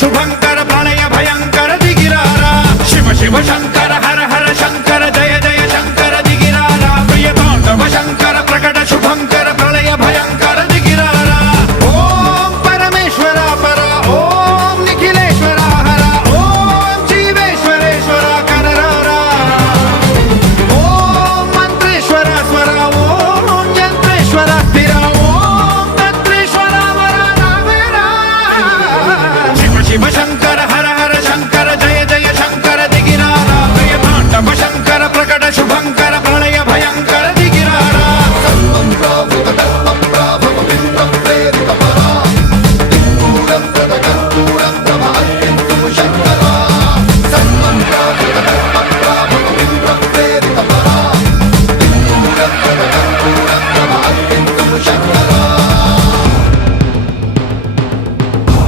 శుభంకర ప్రళయ భయంకర దిగిరారా శివ శివ శంకర హర హర శంకర జయ జయ శంకర దిగిరారా ప్రియ తాండవ శంకర ప్రకట శుభంకర ప్రళయ భయంకర దిగిరారా ఓం పరమేశ్వర పర ఓం నిఖిలేశ్వర హర ఓం జీవేశ్వరేశ్వర కరరారా ఓం మంత్రేశ్వర స్వర ఓం యంత్రేశ్వర స్థిర ఓం తంత్రేశ్వర వర నావేరా శివ శివ శంకర